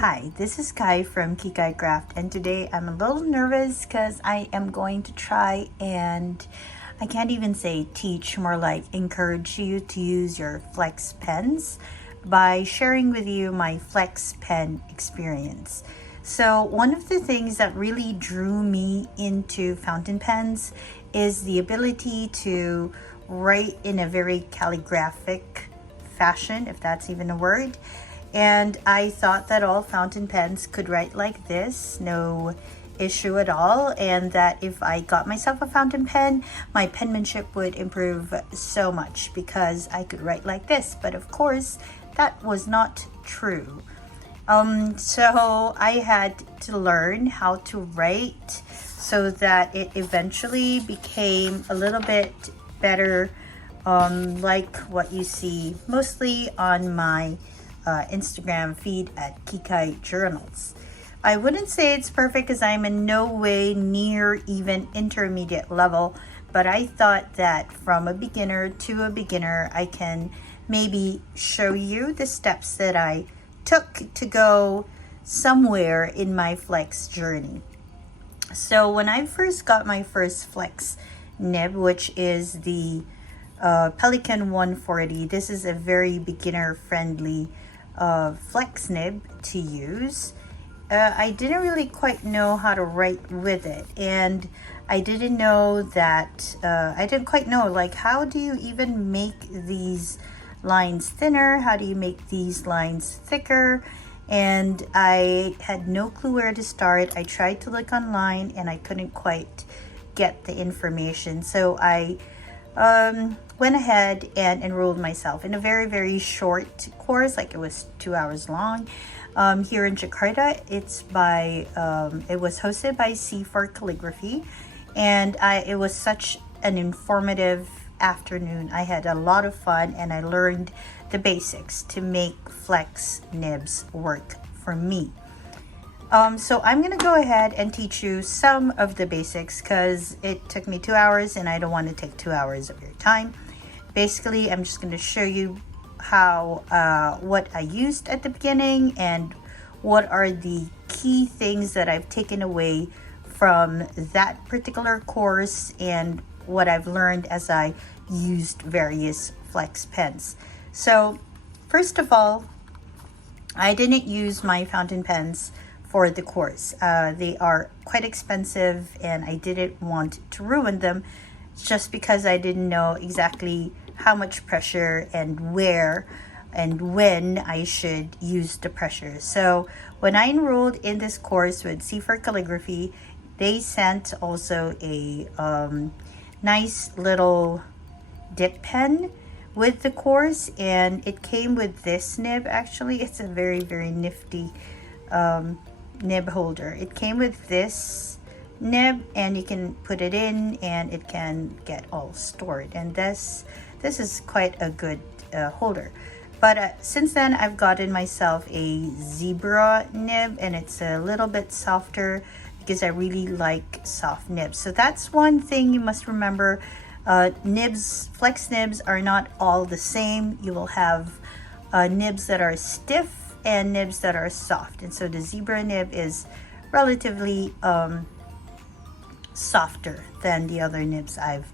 Hi, this is Kai from Calligraphy, and today I'm a little nervous because I am going to try and I can't even say teach, more like encourage you to use your flex pens by sharing with you my flex pen experience. So one of the things that really drew me into fountain pens is the ability to write in a very calligraphic fashion, if that's even a word. And I thought that all fountain pens could write like this, no issue at all, and that if I got myself a fountain pen, my penmanship would improve so much because I could write like this. But of course, that was not true. So I had to learn how to write so that it eventually became a little bit better, like what you see mostly on my Instagram feed at Kikai Journals. I wouldn't say it's perfect because I'm in no way near even intermediate level, but I thought that from a beginner to a beginner, I can maybe show you the steps that I took to go somewhere in my flex journey. So when I first got my first flex nib, which is the Pelican 140, this is a very beginner friendly flex nib to use. I didn't really quite know how to write with it, and I didn't know that I didn't quite know, like, how do you even make these lines thinner, how do you make these lines thicker, and I had no clue where to start. I tried to look online and I couldn't quite get the information, so I went ahead and enrolled myself in a very short course, like it was 2 hours long, here in Jakarta. It was hosted by C for Calligraphy, and it was such an informative afternoon. I had a lot of fun and I learned the basics to make flex nibs work for me. So I'm gonna go ahead and teach you some of the basics because it took me 2 hours and I don't want to take 2 hours of your time. Basically, I'm just going to show you how what I used at the beginning and what are the key things that I've taken away from that particular course and what I've learned as I used various flex pens. So first of all, I didn't use my fountain pens for the course. They are quite expensive and I didn't want to ruin them just because I didn't know exactly how much pressure and where and when I should use the pressure. So when I enrolled in this course with C for Calligraphy, they sent also a nice little dip pen with the course, and it came with this nib. Actually, it's a very nifty nib holder. It came with this nib and you can put it in and it can get all stored, and this is quite a good holder. But since then I've gotten myself a zebra nib, and it's a little bit softer because I really like soft nibs. So that's one thing you must remember. Nibs, flex nibs are not all the same. You will have nibs that are stiff and nibs that are soft, and so the zebra nib is relatively softer than the other nibs I've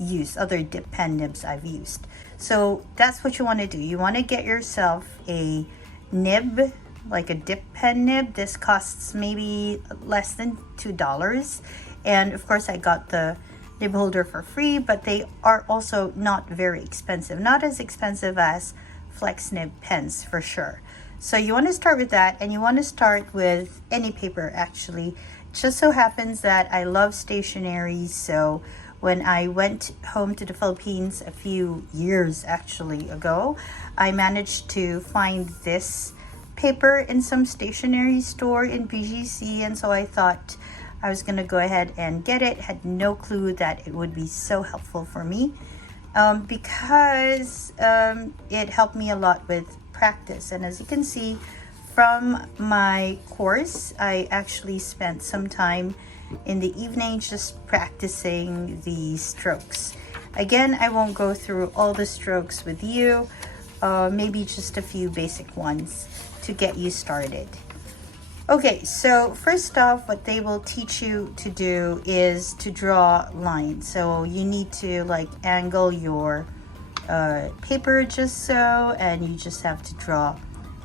used, other dip pen nibs I've used. So that's what you want to do. You want to get yourself a nib, like a dip pen nib. This costs maybe less than $2, and of course I got the nib holder for free, but they are also not very expensive, not as expensive as flex nib pens for sure. So you want to start with that, and you want to start with any paper actually. It just so happens that I love stationery, so when I went home to the Philippines a few years actually ago, I managed to find this paper in some stationery store in BGC, and so I thought I was going to go ahead and get it. Had no clue that it would be so helpful for me because it helped me a lot with practice. And as you can see from my course, I actually spent some time in the evening just practicing the strokes. Again, I won't go through all the strokes with you, maybe just a few basic ones to get you started. Okay, so first off, what they will teach you to do is to draw lines. So you need to like angle your paper just so, and you just have to draw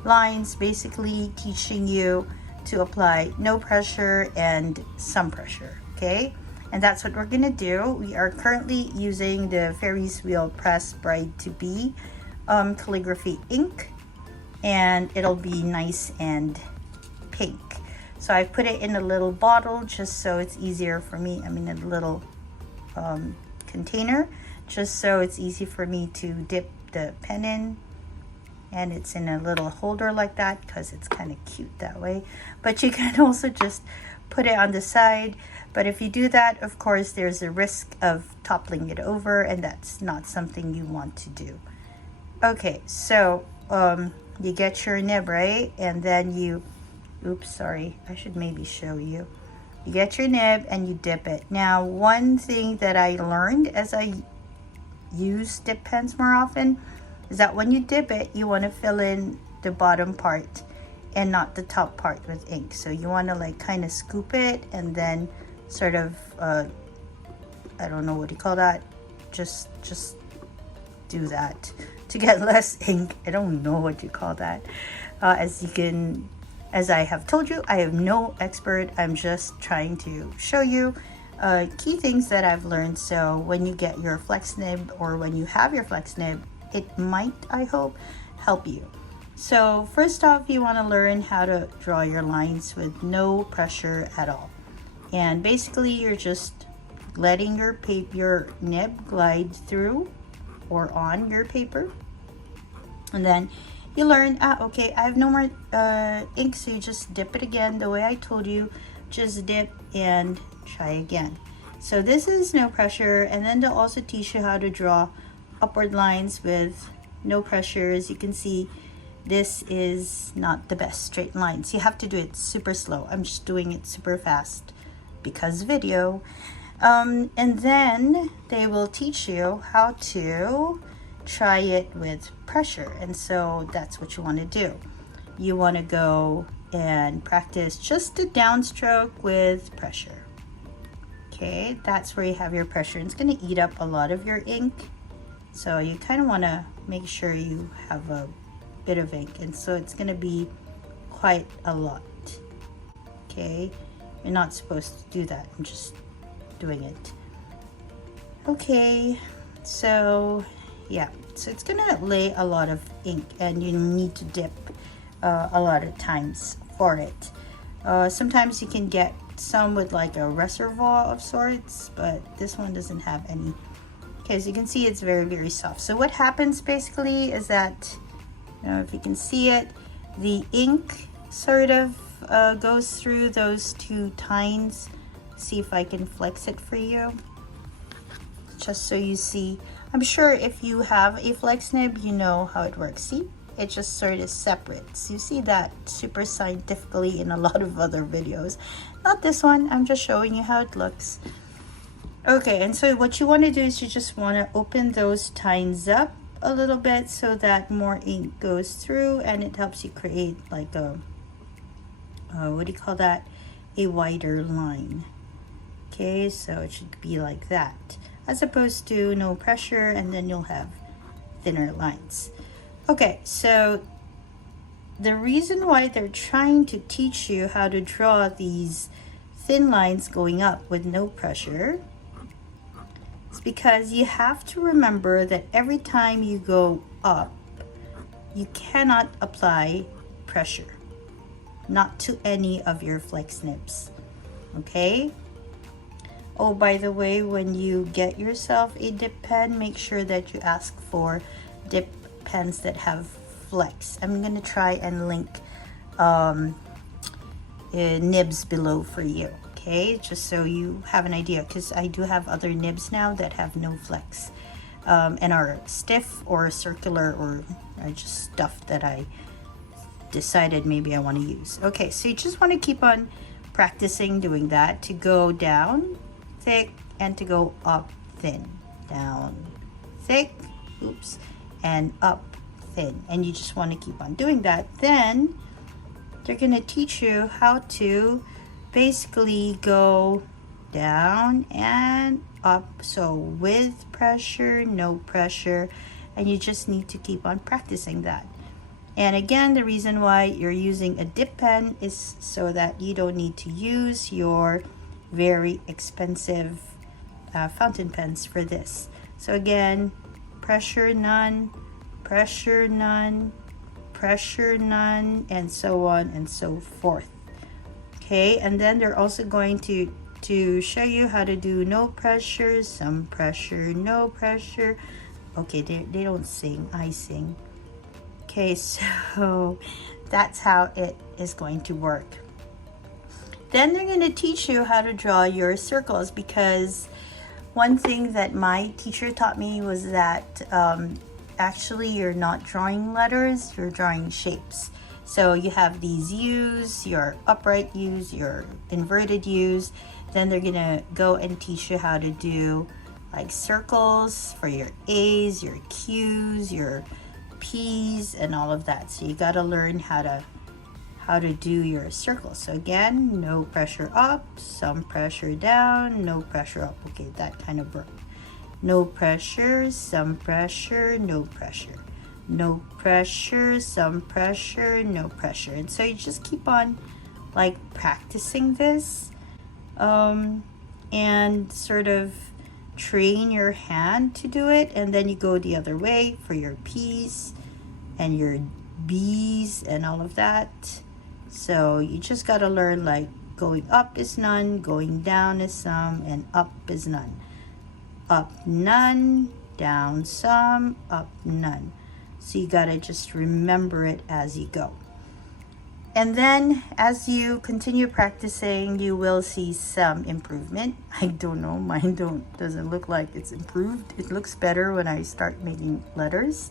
lines, basically teaching you to apply no pressure and some pressure. Okay, and that's what we're gonna do. We are currently using the Ferris wheel press bride to be calligraphy ink, and it'll be nice and pink. So I put it in a little bottle just so it's easier for me. I mean, a little container, just so it's easy for me to dip the pen in. And it's in a little holder like that because it's kind of cute that way. But you can also just put it on the side. But if you do that, of course, there's a risk of toppling it over, and that's not something you want to do. Okay, so you get your nib, right? And then you, oops, sorry, I should maybe show you. You get your nib and you dip it. Now, one thing that I learned as I use dip pens more often is that when you dip it, you want to fill in the bottom part and not the top part with ink. So you want to like kind of scoop it and then sort of, I don't know what you call that. Just do that to get less ink. I don't know what you call that. As I have told you, I am no expert. I'm just trying to show you key things that I've learned. So when you get your flex nib, or when you have your flex nib, it might, I hope, help you. So first off, you want to learn how to draw your lines with no pressure at all. And basically you're just letting your nib glide through or on your paper. And then you learn, okay, I have no more ink, so you just dip it again the way I told you. Just dip and try again. So this is no pressure, and then they'll also teach you how to draw upward lines with no pressure. As you can see, this is not the best straight lines. You have to do it super slow. I'm just doing it super fast because video. And then they will teach you how to try it with pressure, and so that's what you want to do. You want to go and practice just a downstroke with pressure. Okay, that's where you have your pressure. It's going to eat up a lot of your ink, so you kind of want to make sure you have a bit of ink, and so it's going to be quite a lot. Okay, you're not supposed to do that. I'm just doing it. Okay, so yeah, so it's gonna lay a lot of ink, and you need to dip a lot of times for it. Sometimes you can get some with like a reservoir of sorts, but this one doesn't have any. Okay, as you can see, it's very, very soft. So what happens basically is that, you know, if you can see it, the ink sort of goes through those two tines. See if I can flex it for you, just so you see. I'm sure if you have a flex nib, you know how it works. See, it just sort of separates. You see that super scientifically in a lot of other videos. Not this one, I'm just showing you how it looks. Okay, and so what you want to do is you just want to open those tines up a little bit so that more ink goes through, and it helps you create like a, what do you call that? A wider line. Okay, so it should be like that, as opposed to no pressure, and then you'll have thinner lines. Okay, so the reason why they're trying to teach you how to draw these thin lines going up with no pressure is because you have to remember that every time you go up, you cannot apply pressure, not to any of your flex nibs. Okay? Oh, by the way, when you get yourself a dip pen, make sure that you ask for dip pens that have flex. I'm going to try and link nibs below for you, okay? Just so you have an idea, because I do have other nibs now that have no flex and are stiff or circular, or are just stuff that I decided maybe I want to use. Okay, so you just want to keep on practicing doing that, to go down thick and to go up thin, down thick, oops, and up thin, and you just want to keep on doing that. Then they're going to teach you how to basically go down and up, so with pressure, no pressure, and you just need to keep on practicing that. And again, the reason why you're using a dip pen is so that you don't need to use your very expensive fountain pens for this. So again, pressure none, pressure none, pressure none, and so on and so forth. Okay, and then they're also going to show you how to do no pressure, some pressure, no pressure. Okay, they don't sing, I sing. Okay, so that's how it is going to work. Then they're going to teach you how to draw your circles, because one thing that my teacher taught me was that actually you're not drawing letters, you're drawing shapes. So you have these U's, your upright U's, your inverted U's. Then they're going to go and teach you how to do like circles for your A's, your Q's, your P's, and all of that. So you got to learn how to do your circles. So again, no pressure up, some pressure down, no pressure up. Okay, that kind of worked. No pressure, some pressure, no pressure. No pressure, some pressure, no pressure. And so you just keep on like practicing this and sort of train your hand to do it, and then you go the other way for your P's and your B's and all of that. So you just got to learn like going up is none, going down is some, and up is none. Up none, down some, up none. So you got to just remember it as you go. And then as you continue practicing, you will see some improvement. I don't know, mine doesn't look like it's improved. It looks better when I start making letters.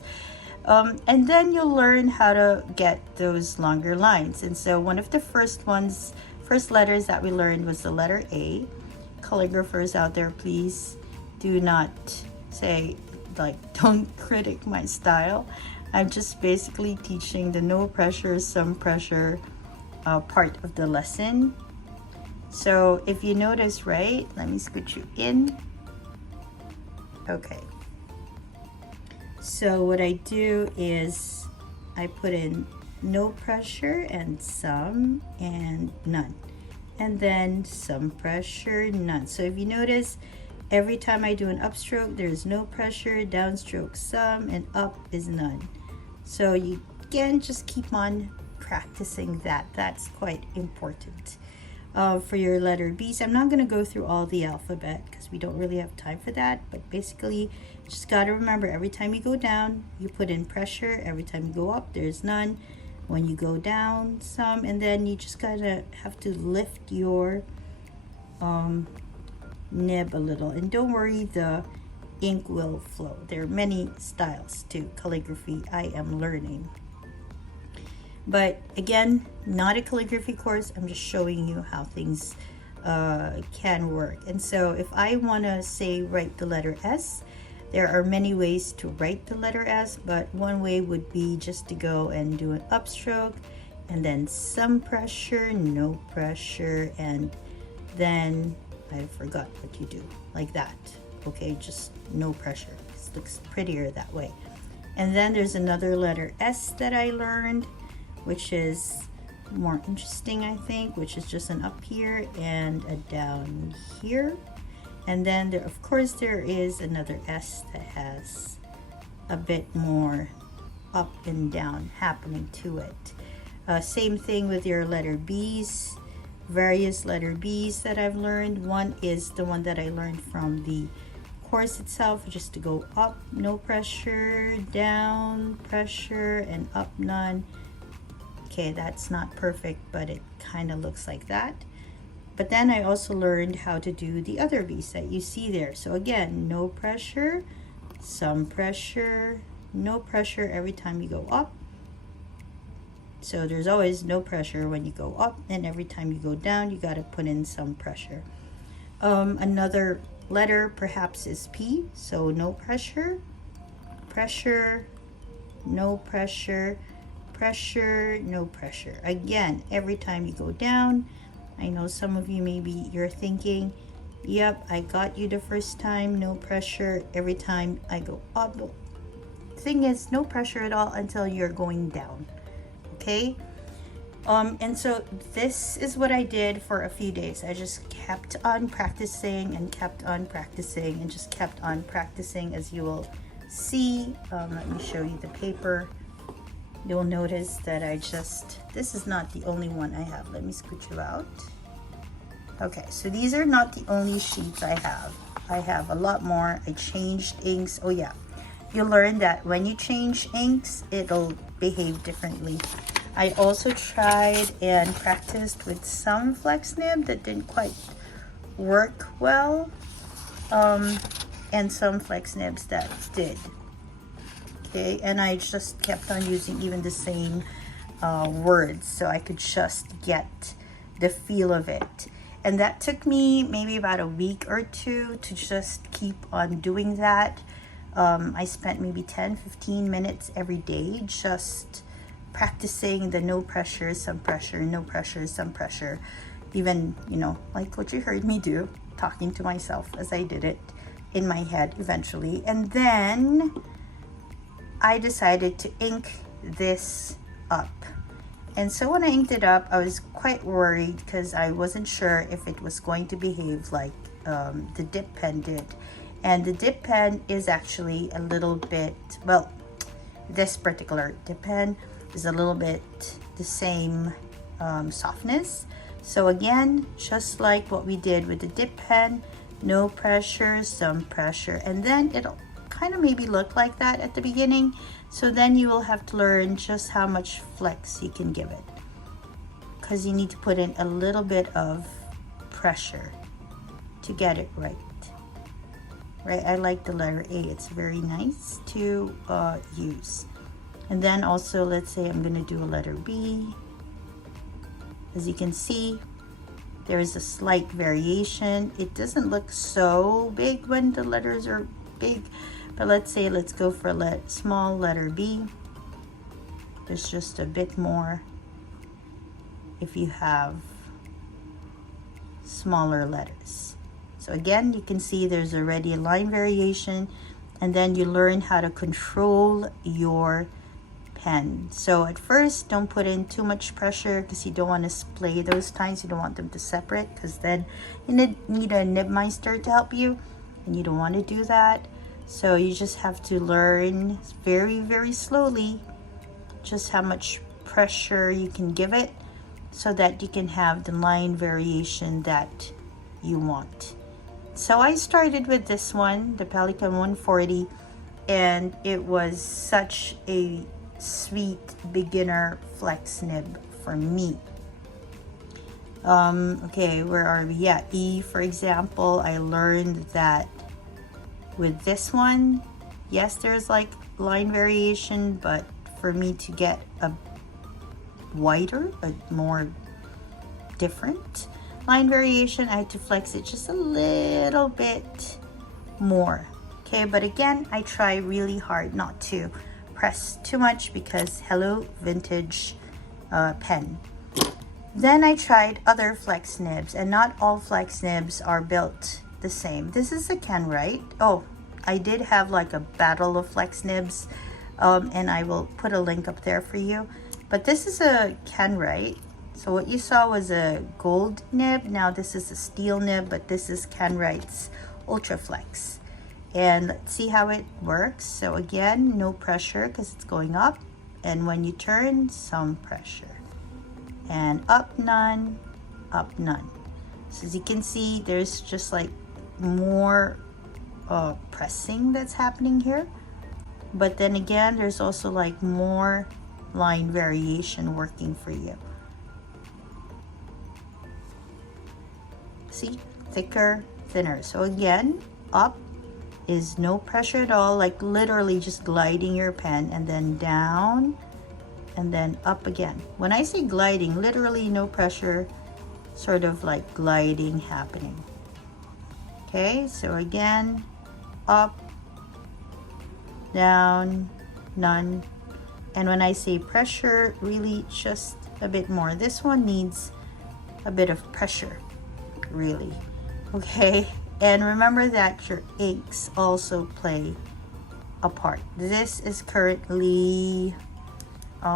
And then you'll learn how to get those longer lines. And so one of the first letters that we learned was the letter A. Calligraphers out there, please do not say, like, don't critic my style. I'm just basically teaching the no pressure, some pressure part of the lesson. So if you notice, right, let me scoot you in. Okay. So what I do is I put in no pressure and some and none. And then some pressure, none. So if you notice, every time I do an upstroke, there's no pressure, downstroke some, and up is none. So you again just keep on practicing that. That's quite important. For your letter B's, I'm not going to go through all the alphabet because we don't really have time for that. But basically, you just got to remember every time you go down, you put in pressure. Every time you go up, there's none. When you go down, some, and then you just gotta have to lift your nib a little. And don't worry, the ink will flow. There are many styles to calligraphy I am learning. But again, not a calligraphy course. I'm just showing you how things can work. And so if I want to say write the letter S, there are many ways to write the letter S, but one way would be just to go and do an upstroke and then some pressure, no pressure, and then I forgot what you do, like that. Okay, just no pressure. This looks prettier that way. And then there's another letter S that I learned, which is more interesting, I think, which is just an up here and a down here. And then there, of course, there is another S that has a bit more up and down happening to it. Same thing with your letter B's, various letter B's that I've learned. One is the one that I learned from the course itself, just to go up, no pressure, down, pressure, and up, none. Okay, that's not perfect, but it kind of looks like that. But then I also learned how to do the other V's that you see there. So again, no pressure, some pressure, no pressure every time you go up. So there's always no pressure when you go up, and every time you go down, you got to put in some pressure. Another letter perhaps is P, so no pressure, pressure, no pressure, pressure, no pressure. Again, every time you go down, I know some of you maybe you're thinking, yep, I got you the first time, no pressure. Every time I go up, thing is no pressure at all until you're going down. Okay, and so this is what I did for a few days. I just kept on practicing and kept on practicing and just kept on practicing, as you will see. Let me show you the paper. You'll notice that this is not the only one I have. Let me scooch you out. Okay, so these are not the only sheets I have. I have a lot more. I changed inks. Oh yeah, you learn that when you change inks, it'll behave differently. I also tried and practiced with some flex nib that didn't quite work well, and some flex nibs that did. Okay, and I just kept on using even the same words so I could just get the feel of it. And that took me maybe about a week or two to just keep on doing that. I spent maybe 10-15 minutes every day just practicing the no pressure, some pressure, no pressure, some pressure. Even, you know, like what you heard me do, talking to myself as I did it in my head eventually. And then I decided to ink this up. And so when I inked it up, I was quite worried because I wasn't sure if it was going to behave like the dip pen did. And the dip pen is actually a little bit, well, this particular dip pen is a little bit the same softness. So again, just like what we did with the dip pen, no pressure, some pressure, and then it'll kind of maybe look like that at the beginning. So then you will have to learn just how much flex you can give it, because you need to put in a little bit of pressure to get it right. Right, I like the letter A. It's very nice to use. And then also, let's say I'm going to do a letter B. As you can see, there is a slight variation. It doesn't look so big when the letters are big, but let's go for a small letter B. There's just a bit more if you have smaller letters. So again, you can see there's already a line variation, and then you learn how to control your pen. So at first, don't put in too much pressure because you don't want to splay those times. You don't want them to separate, because then you need a nib meister to help you, and you don't want to do that. So you just have to learn very, very slowly just how much pressure you can give it so that you can have the line variation that you want. So I started with this one, the Pelican 140, and it was such a sweet beginner flex nib for me. Okay, where are we? Yeah, E, for example, I learned that with this one, yes, there's like line variation, but for me to get a wider, a more different line variation, I had to flex it just a little bit more. Okay, but again, I try really hard not to press too much because hello, vintage pen. Then I tried other flex nibs, and not all flex nibs are built the same. This is a Kenwright. Oh, I did have like a battle of flex nibs, and I will put a link up there for you. But this is a Kenwright. So what you saw was a gold nib. Now this is a steel nib, but this is Kenwright's Ultra Flex. And let's see how it works. So again, no pressure because it's going up. And when you turn, some pressure. And up, none, up, none. So as you can see, there's just like more pressing that's happening here. But then again, there's also like more line variation working for you. See, thicker, thinner. So again, up is no pressure at all, like literally just gliding your pen, and then down, and then up again. When I say gliding, literally no pressure, sort of like gliding happening. Okay, so again, up, down, none, And when I say pressure, really just a bit more. This one needs a bit of pressure, really. Okay, and remember that your inks also play a part. This is currently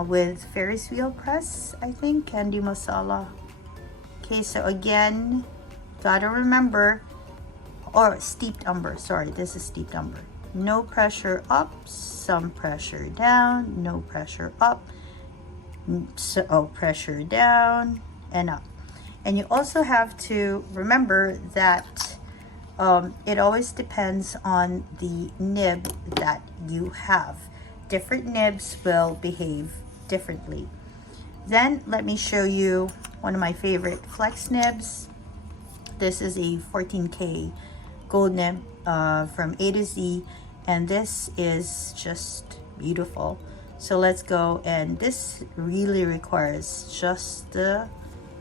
with Ferris wheel press, I think, candy masala. Okay, so again, gotta remember, or steeped umber, sorry, this is steeped umber. No pressure up, some pressure down, no pressure up, so pressure down and up. And you also have to remember that it always depends on the nib that you have. Different nibs will behave differently. Then let me show you one of my favorite flex nibs. This is a 14K gold nib from A to Z, and this is just beautiful. So let's go, and this really requires just the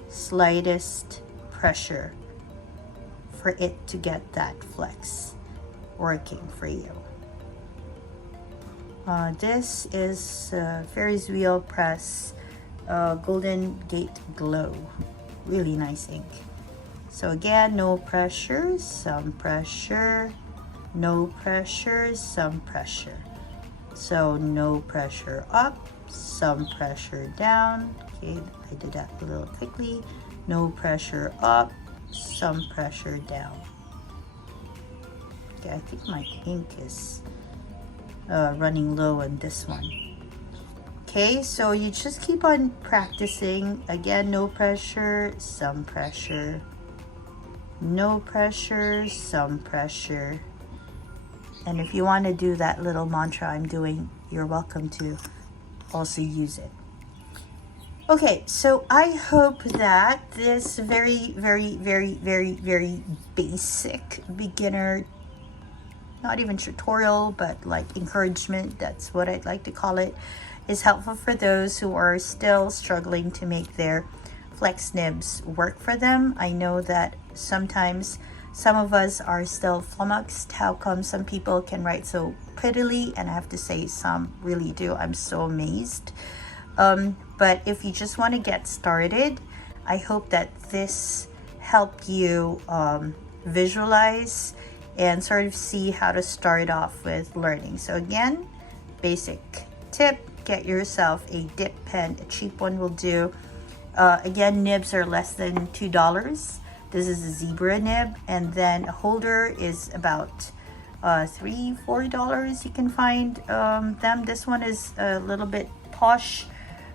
slightest pressure for it to get that flex working for you. This is Ferris wheel press Golden Gate Glow. Really nice ink. So again, no pressure, some pressure, no pressure, some pressure. So no pressure up, some pressure down. Okay, I did that a little quickly. No pressure up, some pressure down. Okay, I think my ink is running low on this one. Okay, so you just keep on practicing. Again, no pressure, some pressure. No pressure, some pressure. And if you want to do that little mantra I'm doing, you're welcome to also use it. Okay, so I hope that this very basic beginner, not even tutorial, but like encouragement, that's what I'd like to call it, is helpful for those who are still struggling to make their flex nibs work for them. I know that sometimes some of us are still flummoxed. How come some people can write so prettily? And I have to say, some really do. I'm so amazed. But if you just want to get started, I hope that this helped you visualize and sort of see how to start off with learning. So again, basic tip, get yourself a dip pen. A cheap one will do. Again, nibs are less than $2. This is a zebra nib, and then a holder is about $3-4 you can find them. This one is a little bit posh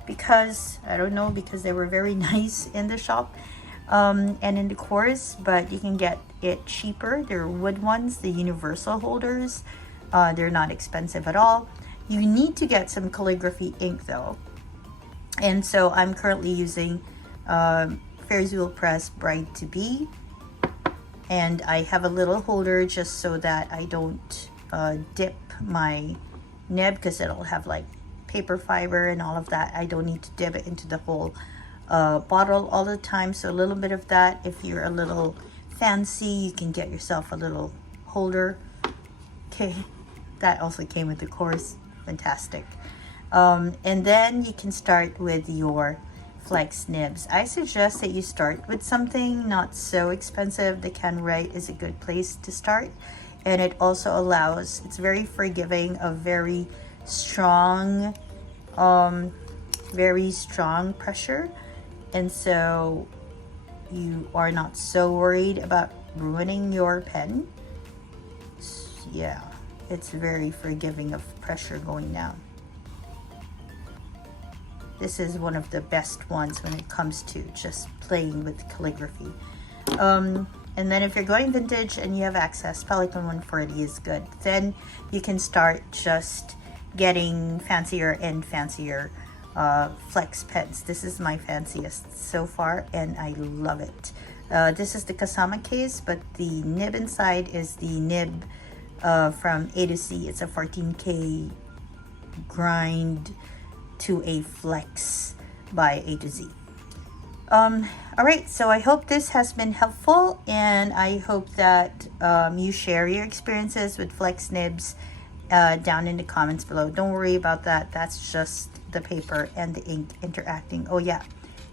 because I don't know, because they were very nice in the shop and in the course, but you can get it cheaper. They're wood ones, the universal holders. They're not expensive at all. You need to get some calligraphy ink though, and so I'm currently using Ferris wheel press Bride to Be, and I have a little holder just so that I don't dip my nib, because it'll have like paper fiber and all of that. I don't need to dip it into the whole bottle all the time. So a little bit of that. If you're a little fancy, you can get yourself a little holder. Okay, that also came with the course. Fantastic. And then you can start with your flex nibs. I suggest that you start with something not so expensive. The Can Write is a good place to start, and it also allows, it's very forgiving of very strong pressure, and so you are not so worried about ruining your pen. Yeah, it's very forgiving of pressure going down. This is one of the best ones when it comes to just playing with calligraphy. And then if you're going vintage and you have access, Pelican 140 is good. Then you can start just getting fancier and fancier flex pens. This is my fanciest so far, and I love it. This is the Kasama case, but the nib inside is the nib from A to C. It's a 14K grind to a flex by A to Z. All right, so I hope this has been helpful, and I hope that you share your experiences with flex nibs down in the comments below. Don't worry about that. That's just the paper and the ink interacting. Oh yeah,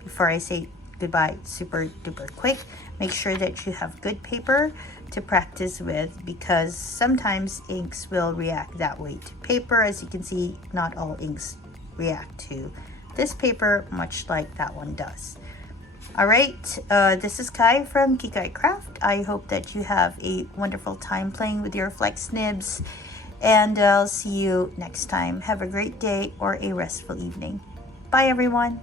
before I say goodbye super duper quick, make sure that you have good paper to practice with, because sometimes inks will react that way to paper. As you can see, not all inks react to this paper, much like that one does. All right, this is Kai from Kikai Craft. I hope that you have a wonderful time playing with your flex nibs, and I'll see you next time. Have a great day or a restful evening. Bye everyone.